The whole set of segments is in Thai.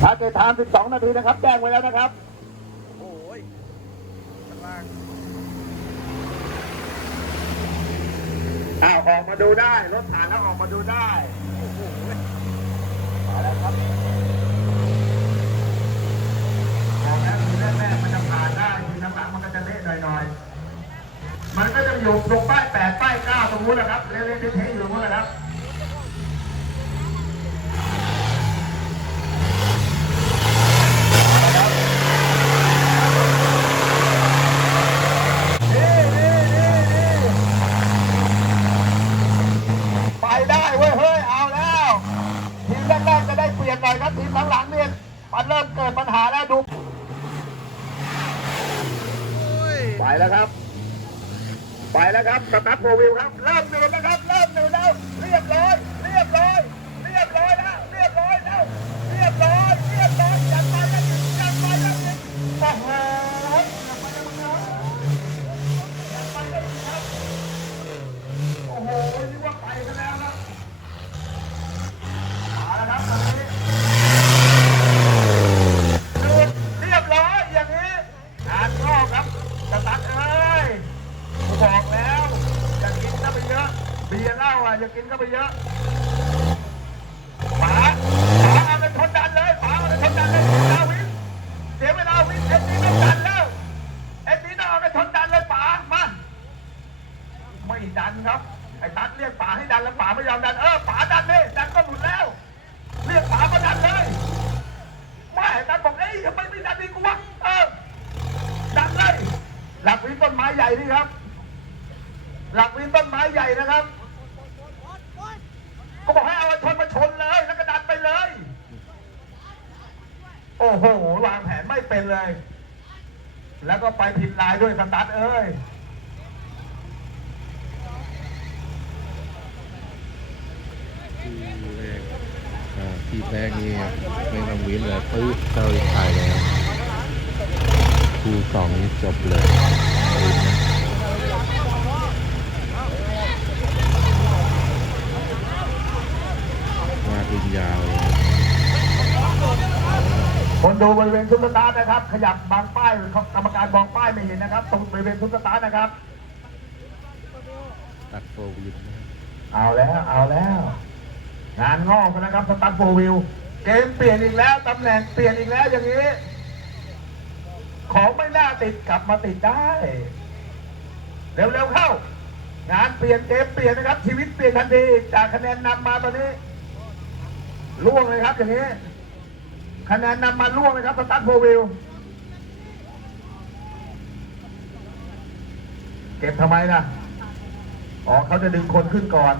ทาร์เกตไทม์12 นาทีนะครับ แจ้งไว้แล้วนะครับ โอ้ยข้างล่างอ้าวออกมาดูได้ รถผ่านแล้วออกมาดูได้โอ้โหมาแล้วครับบอกแล้วทีแรกๆมันจะผ่านได้ทีหลังๆมันก็จะเละหน่อยๆ มันก็จะอยู่ตรงป้ายแปดป้ายเก้าตรงนู้นนะครับ เละๆเทะๆอยู่ตรงนู้นนะครับ นี่นี่นี่นี่ไปได้เว้ยเฮ้ยเอาแล้ว ทีมแรกๆจะได้เปลี่ยนหน่อยครับทีมหลังๆเนี่ยมันเริ่มเกิดปัญหาแล้วดู โอ้ย ไปแล้วครับ ไปแล้วครับสตาร์ทโฟวิวครับ เริ่มหนืดแล้วครับ เริ่มหนืดแล้ว เรียบร้อย เรียบร้อย เรียบร้อยแล้ว เรียบร้อยแล้ว เรียบร้อย เรียบร้อยจัดไปแล้วจัดไปแล้วโอ้โหจัดไปแล้วจัดไปแล้วครับโอ้โหนึกว่าไปกันแล้วครับมาแล้วครับตอนนี้หนืดเรียบร้อยอย่างนี้งานงอกครับสตาร์ทเอ้ย ผมบอกแล้วอย่ากินเข้าไปเยอะเบียร์เหล้าอะอย่ากินเข้าไปเยอะป๋าป๋าเอาไปชนดันเลยป๋าเอาไปชนดันเลยเสียเวลาวิ่งเสียเวลาวิ่งเอ็นนี้ต้องดันแล้วเอ็นนี้ต้องเอาไปชนดันเลยป๋ามาไม่ดันครับไอ้ตั ดันแล้วป๋าไม่ยอมดันเออป๋าดันเลยดันก็หลุดแล้ว เรียกป๋ามาดันเลยไม่ไอ้ตัดบอกเอ้ยทำไมไม่ดันดีกูวะเออดันเลยหลักวินต้นไม้ใหญ่นี่ครับ หลักวินต้นไม้ใหญ่นะครับก็บอกให้เอาชนมาชนเลยแล้วก็ดันไปเลย โอ้โหวางแผนไม่เป็นเลย แล้วก็ไปผิดลายด้วยสตาร์ทเอ้ย ทีแรกอ่าทีแรกนี่ไม่ต้องวินเลยปื๊ดเข้าถ่ายแล้วทีสองนี่จบเลยวินนะวาดวินยาวเลยคนดูบริเวณทุกสตาร์ทนะครับ ขยับบางป้ายกรรมการมองป้ายไม่เห็นนะครับ ตรงบริเวณทุกสตาร์ทนะครับ ตัดโฟร์วินนะเอาแล้ว เอาแล้ว งานงอกนะครับสตาร์ทโฟวิวเกมเปลี่ยนอีกแล้วตำแหน่งเปลี่ยนอีกแล้วอย่างนี้ ของไม่น่าติดกลับมาติดได้ เร็วๆเข้า งานเปลี่ยนเกมเปลี่ยนนะครับ ชีวิตเปลี่ยนทันทีจากคะแนนนำมาตอนนี้ล่วงเลยครับอย่างนี้ คะแนนนำมาล่วงเลยครับสตาร์ทโฟวิวเก็บทำไมล่ะ อ๋อเขาจะดึงคนขึ้นก่อน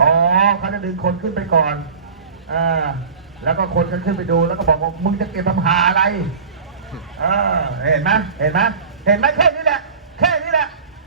อ๋อเขาจะดึงคนขึ้นไปก่อนอ่าแล้วก็คนกันขึ้นไปดูแล้วก็บอกว่ามึงจะเก็บทำหาอะไรเออเห็นไหมเห็นไหมเห็นไหมแค่นี้แหละ แค่นี้แหละ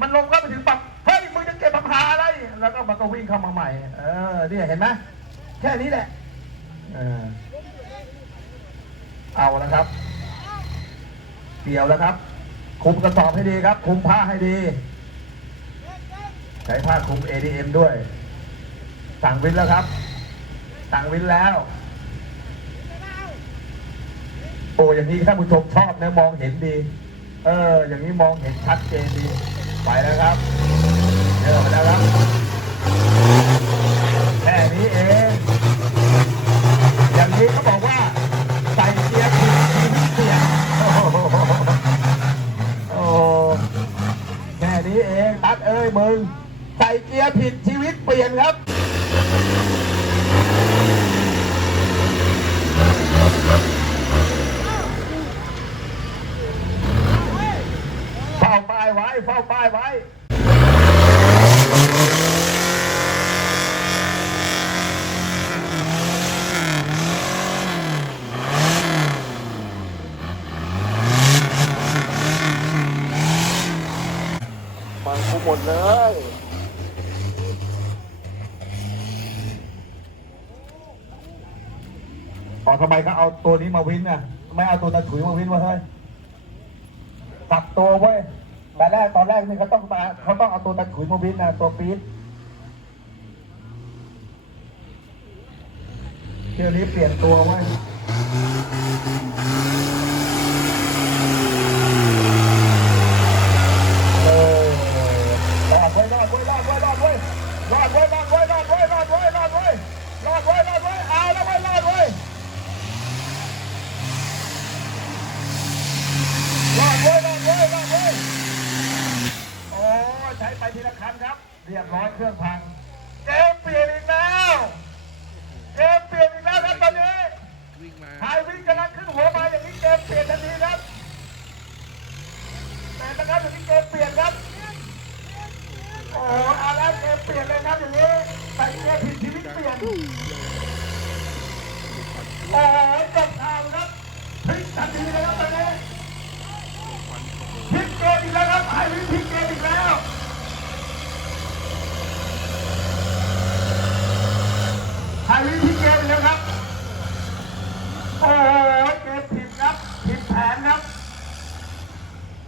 มันลงก็ไปถึงปั๊บเฮ้ยมึงจะเก็บทำหาอะไร แล้วก็มันก็วิ่งเข้ามาใหม่ เออเนี่ยเห็นไหมแค่นี้แหละเออเอาแล้วครับเกี่ยวแล้วครับ คุมกระสอบให้ดีครับ คุมผ้าให้ดี ใช้ผ้าคุม ADM ด้วย สั่งวินแล้วครับ สั่งวินแล้ว โอ้อย่างนี้ท่านผู้ชมชอบนะมองเห็นดี เออ อย่างนี้มองเห็นชัดเจนดี ไปแล้วครับเจอไปแล้วครับ แค่นี้เอง อย่างนี้เขาบอกว่า ใส่เกียร์ผิดชีวิตเปลี่ยนโอ้โหโอ้แค่นี้เองตัดเอ้ยมึง ใส่เกียร์ผิดชีวิตเปลี่ยนครับ เฝ้าป้ายไว้ เฝ้าป้ายไว้ มันกูหม ดเลยอ๋อทำไมเขาเอาตัวนี้มาวินอะ ไม่เอาตัวตะถุยมาวินวะเฮ้ยปรับตัวเว้ยแต่แรกตอนแรกนี่เขาต้องมาเขาต้องเอาตัวตะถุยมาวินนะตัวปี๊ดเที่ยวนี้เปลี่ยนตัวเว้ย ร้อยเครื่องพัง เกมเปลี่ยนอีกแล้ว เกมเปลี่ยนอีกแล้วครับตอนนี้ วิ่งมา ไฮวิ่งกำลังขึ้นหัวมาอย่างนี้เกมเปลี่ยนทันทีครับ แต่นะครับอย่างนี้เกมเปลี่ยนครับ โอ้โหเอาแล้วเกมเปลี่ยนเลยครับอย่างนี้ใส่เกมผิดชีวิตเปลี่ยน โอ้โหจบข่าวครับพลิกทันทีเลยครับตอนนี้พลิกเกมอีกแล้วครับไฮวิ่งพลิกเกมอีกแล้ว ไฮวิ่งพลิกเกมอีกแล้วครับ โอ้โหเกมผิดครับผิดแผนครับ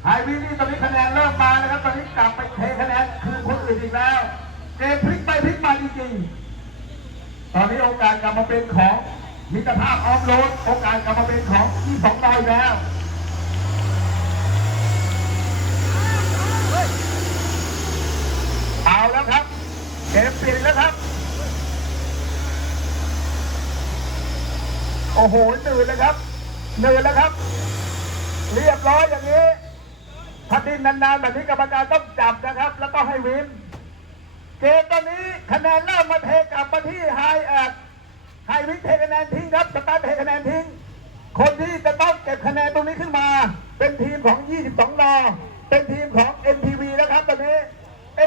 ไฮวีนี่ตอนนี้คะแนนเริ่มมา นี้กลับไปเทคะแนนคืนคนอื่นอีกแล้วเกมพลิกไปพลิกมาจริงๆ ตอนนี้โอกาสกลับมาเป็นของมิตรภาพออฟโรดโอกาสกลับมาเป็นของที่สองดอยแล้วเอาแล้วครับเกมเปลี่ยนแล้วครับ โอ้โหหนืดเลยครับหนืดแล้วครับ เรียบร้อยอย่างนี้ ถ้าดิ้นนานๆแบบนี้กรรมการต้องจับนะครับ แล้วก็ให้วิน เกมตอนนี้คะแนนเริ่มมาเทกลับมาที่ไฮแอดไฮวินเทคะแนนทิ้งครับสตาร์ทเทคะแนนทิ้ง คนที่จะต้องเก็บคะแนนตรงนี้ขึ้นมา เป็นทีมของ 22นอเป็นทีมของ NTV นะครับตอนนี้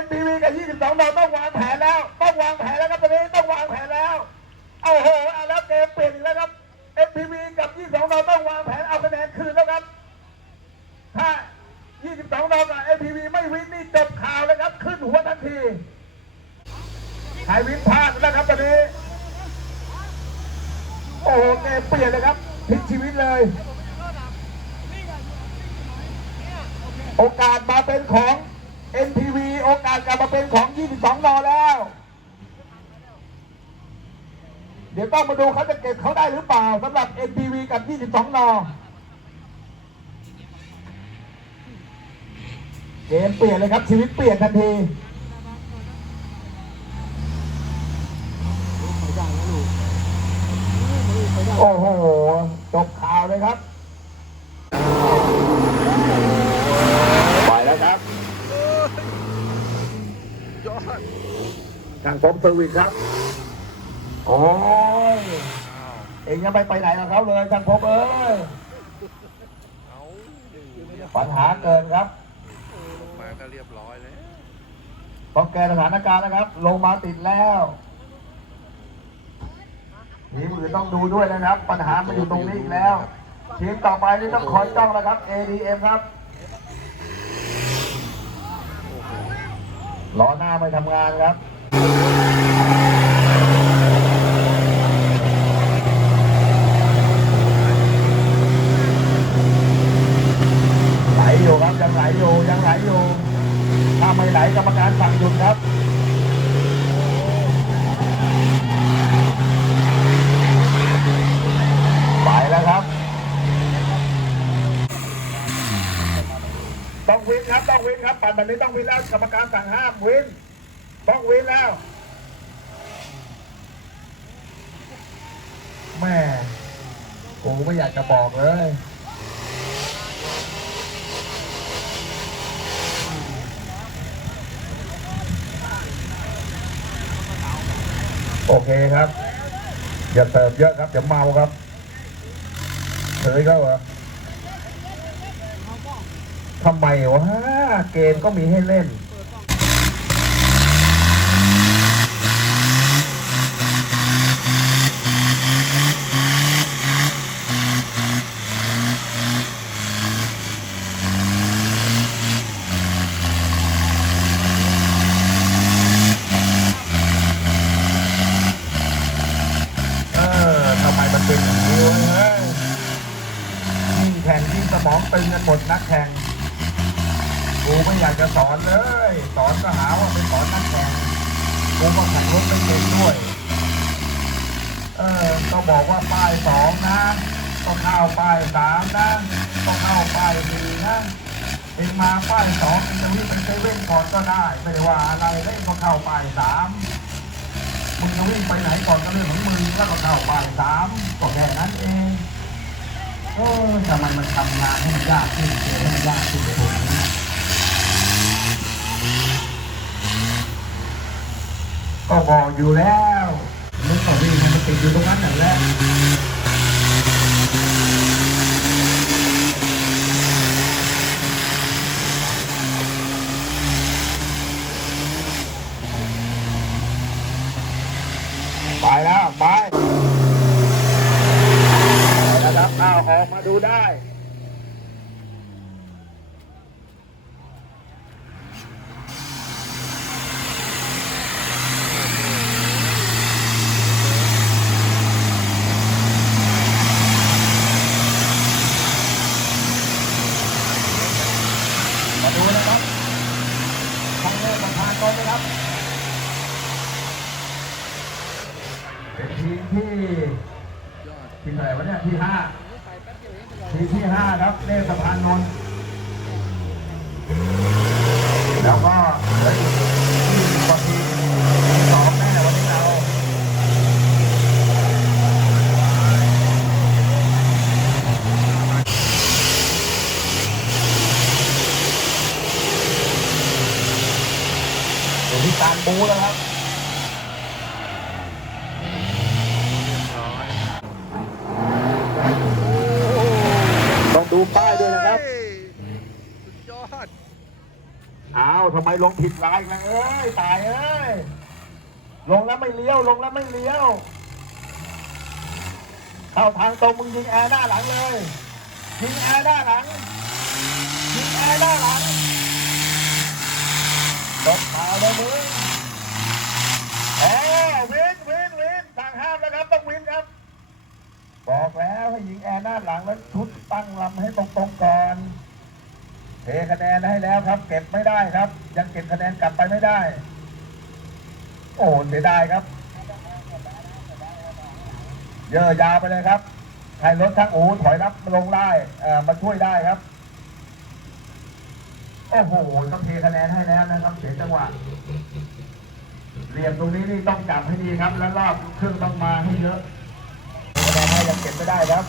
NTV กับ 22นอต้องวางแผนแล้ว ต้องวางแผนแล้วครับตอนนี้ต้องวางแผนแล้วเอาโหเอาแล้วเกมเปลี่ยนแล้วครับ NTV กับ 22นอต้องวางแผนเอาคะแนนคืนแล้วครับถ้า 22นอกับ NTV ไม่วินนี่จบข่าวเลยครับ ขึ้นหัวทันทีไฮวินพลาดแล้วครับตอนนี้ โอ้โหเกมเปลี่ยนเลยครับพลิกชีวิตเลย โอกาสมาเป็นของ NTV โอกาสกลับมาเป็นของ 22 นอแล้ว เดี๋ยวต้องมาดูเขาจะเก็บเขาได้หรือเปล่าสำหรับ NTV กับ 22 นอ เกมเปลี่ยนเลยครับชีวิตเปลี่ยนทันทีโอ้โหจบข่าวเลยครับไปแล้วครับยอดทางผมเซอร์วิสครับ โอ้ยเองยังไม่ไปไหนกับเขาเลยทางผมเอ้ยเอปัญหาเกินครับ ก็เรียบร้อยแล้วต้องแก้สถานการณ์นะครับ ลงมาติดแล้วทีมอื่นต้องดูด้วยนะครับ ปัญหามันอยู่ตรงนี้อีกแล้ว ทีมต่อไปนี่ต้องคอยจ้องแล้วครับ ADM ครับล้อหน้าไม่ทำงานครับ ไหลอยู่ครับยังไหลอยู่ยังไหลอยู่ ถ้าไม่ไหล กรรมการสั่งหยุดครับไปแล้วครับ ต้องวินครับต้องวินครับปั่นแบบนี้ต้องวินแล้วกรรมการสั่งห้ามวินต้องวินแล้วแม่กูไม่อยากจะบอกเลย โอเคครับ อย่าเติมเยอะครับเดี๋ยวเมาครับเฉยก็เหรอทำไมวะเกมก็มีให้เล่น เออทำไมมันเป็นอย่างนี้วะเฮ้ยยิ่งแข่งยิ่งสม องตึงกันนักแข่งกูไม่อยากจะสอนเลย สอนก็หาว่าเป็นสอนนักแข่งกูก็แข่งรถไม่เก่งด้วย เออต้องบอกว่าป้ายสองนะต้องเข้าป้ายสามนะต้องเข้าป้ายสี่นะเองมาป้ายสองเองจะวิ่งไปเซเว่นก่อนก็ได้ไม่ได้ว่าอะไรแล้วเองก็เข้าป้ายสามมึงจะวิ่งไปไหนก่อนก็เรื่องของมึงแล้วก็เข้าป้ายสามก็แค่นั้นเอง อ้ทำไมมันทำงานให้มันยากขึ้นเสียให้มันยากขึ้นไปหมดก็บอกอยู่แล้วนึกว่าวิ่งให้มันติดอยู่ตรงนั้นนั่นแหละไปแล้วไปไปแล้วครับเอาออกมาดูได้ มาดูนะครับทางเตระธานกองนะครับ เป็นทีมที่ทีมไหนวะเนี่ยที่ห้าทีมที่ห้าครับเลสะพานนนท์แล้วก็เหลืออีกที่กว่าทีมสองแน่วันนี้เรา อยู่ที่การบูแล้วครับต้องดูป้ายด้วยนะครับเฮ้ยสุดยอดอ้าวทำไมลงผิดลายกันเอ้ยตายเอ้ยลงแล้วไม่เลี้ยวลงแล้วไม่เลี้ยวเข้าทางตรงมึงยิงแอร์หน้าหลังเลยยิงแอร์หน้าหลังยิงแอร์หน้าหลังตบข่าวเลยมึง อร์วินวินวินสั่งห้ามแล้วครับต้องวินครับ บอกแล้วให้ยิงแอร์หน้าหลังแล้วชุดตั้งลำให้ตรงๆก่อนเทคะแนนให้แล้วครับ เก็บไม่ได้ครับ ยังเก็บคะแนนกลับไปไม่ได้ โอ้เสียดายครับ เยอะยาวไปเลยครับให้รถทั้งอูถอยรับลงได้เอ่อมาช่วยได้ครับโอ้โหต้องเทคะแนนให้แล้วนะครับ เสียจังหวะ เหลี่ยมตรงนี้นี่ต้องจับให้ดีครับ แล้วรอบเครื่องต้องมาให้เยอะคะแนนให้ยังเก็บไม่ได้ครับ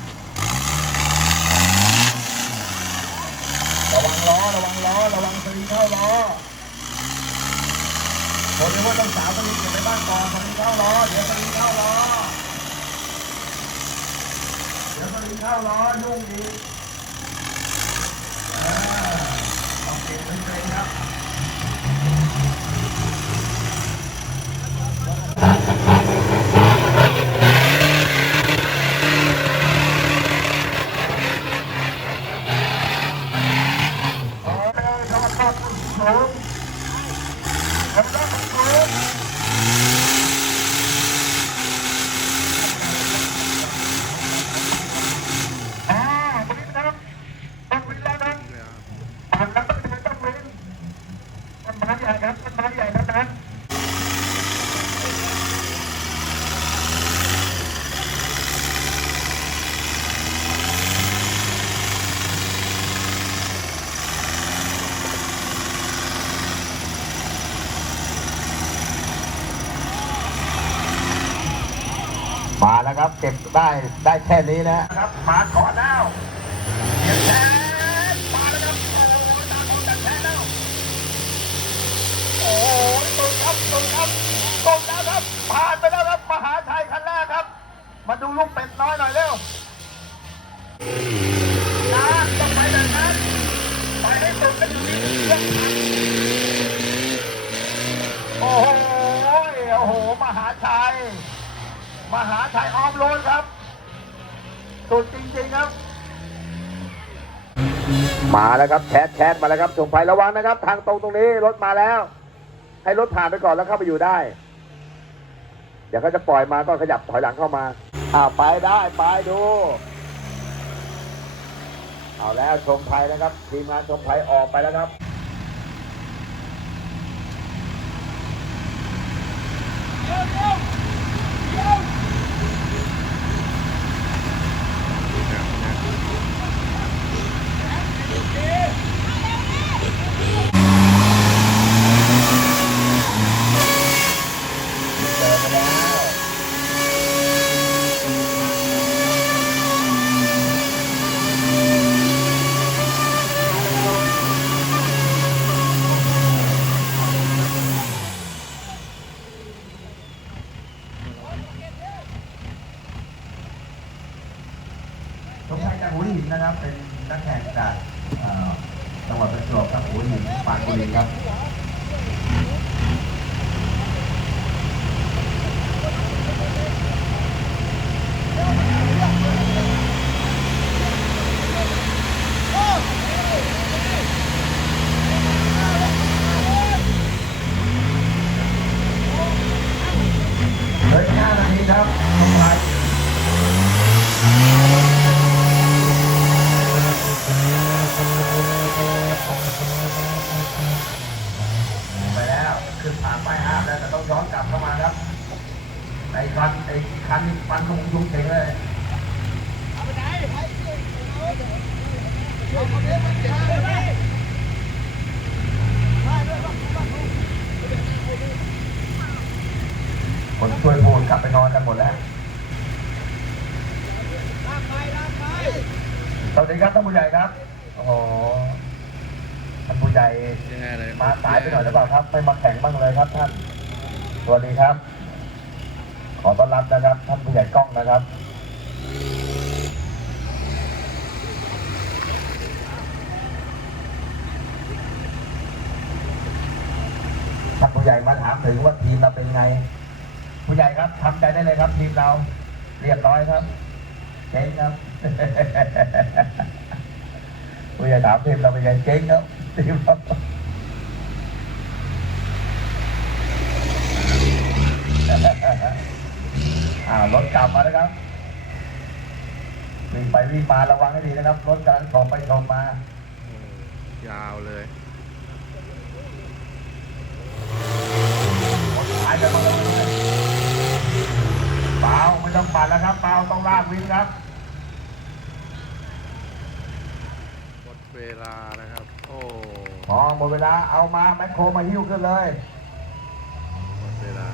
ระวังล้อระวังล้อระวังสลิงเข้าล้อคนที่ว่าต้องสาวสลิงเก็บไปบ้านก่อนสลิงเข้าล้อเดี๋ยวสลิงเข้าล้อเดี๋ยวสลิงเข้าล้อยุ่งอีต้องเก็บไว้เลยครับ โอ้ยชอบชอบสูงชอบชอบสูงอ่าวันนี้นะครับต้องวินแล้วนะผ่านแล้วต้องวินต้องวินต้นไม้ใหญ่ครับต้นไม้ใหญ่ทั้งนั้น มาแล้วครับ เก็บได้ได้แค่นี้นะครับ มาขอแล้วเก็บแชนมาแล้วครับโอ้โหตามของจัดแชนแล้วโอ้โหตุนครับตุนครับตุนแล้วครับผ่านไปแล้วครับมหาชัยคันแรกครับ มาดูลูกเป็ดน้อยหน่อยเร็วนะต้องไปแบบนั้นไปให้ตุนกันอยู่นี่โอ้โหโอ้โหมหาชัย มหาชัยออมโรนครับ สุดจริงๆครับ มาแล้วครับแคทแคทมาแล้วครับส่งไประวังนะครับ ทางตรงตรงนี้รถมาแล้ว ให้รถผ่านไปก่อนแล้วเข้าไปอยู่ได้ เดี๋ยวเขาจะปล่อยมาก็ขยับถอยหลังเข้ามาอ้าวไปได้ไปดู เอาแล้วชมไทยนะครับ ทีมงานชมไทยออกไปแล้วครับเจ แข่งจากจังหวัดประจวบครับหัวหนึ่งปานบุรีครับ เหลืออีกห้านาทีครับสมชายไปแล้วขึ้นผ่านป้ายห้ามแล้วแต่ต้อง ย้อนกลับเข้ามาครับไอ้คันไอ้คันนี่ฟันขมุงยุงเก่งเลยคนช่วยพูดกลับไปนอนกันหมดแล้วสวัสดีครับท่านผู้ใหญ่ครับ โอ้โห ท่านผู้ใหญ่แย่เลยมาสายไปหน่อยหรือเปล่าครับ ไม่มาแข่งบ้างเลยครับท่านส วัสดีครับ ขอต้อนรับนะครับท่านผู้ใหญ่กล้องนะครับท่านผู้ใหญ่มาถามถึงว่าทีมเราเป็นไง ผู้ใหญ่ครับทำใจได้เลยครับ ทีมเราเรียบร้อยครับเจ๊งครับผู้ใหญ่ถามทีมเราเป็นไงเจ๊งครับทีมเรา อ่ารถกลับมาแล้วครับวิ่งไปวิ่งมาระวังให้ดีนะครับ รถกำลังชมไปชมมาโอ้ยาวเลยหายกันหมดเลยเปล่าไม่ต้องปั่นแล้วครับเปล่าต้องลากวิ่งครับหมดเวลานะครับ โอ้พอหมดเวลาเอามาแมคโครมาหิ้วขึ้นเลย หมดเวลา